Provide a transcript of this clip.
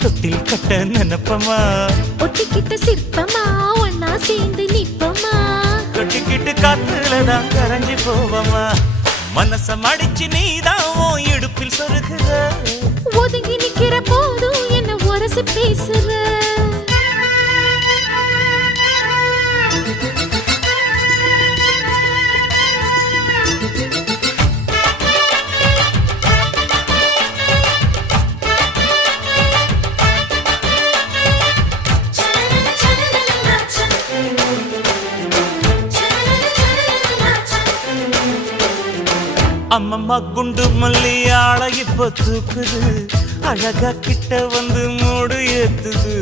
தொட்டில் கட்ட நினைப்பமா ஒட்டிக்கிட்ட சிற்பமா ஒன்னா சேர்ந்து நிப்பமா தொட்டிக்கிட்டு காத்துலதான் கரைஞ்சி போவமா மனச மடிச்சு நீதான் உன் இடுப்பில் சொருகுற ஒதுங்கி நிக்கிற போதும் என்ன உரசி பேசுற அம்மம்மா குண்டு மல்லி ஆள இப்ப தூக்குது அழகா கிட்ட வந்து மூடு ஏத்துது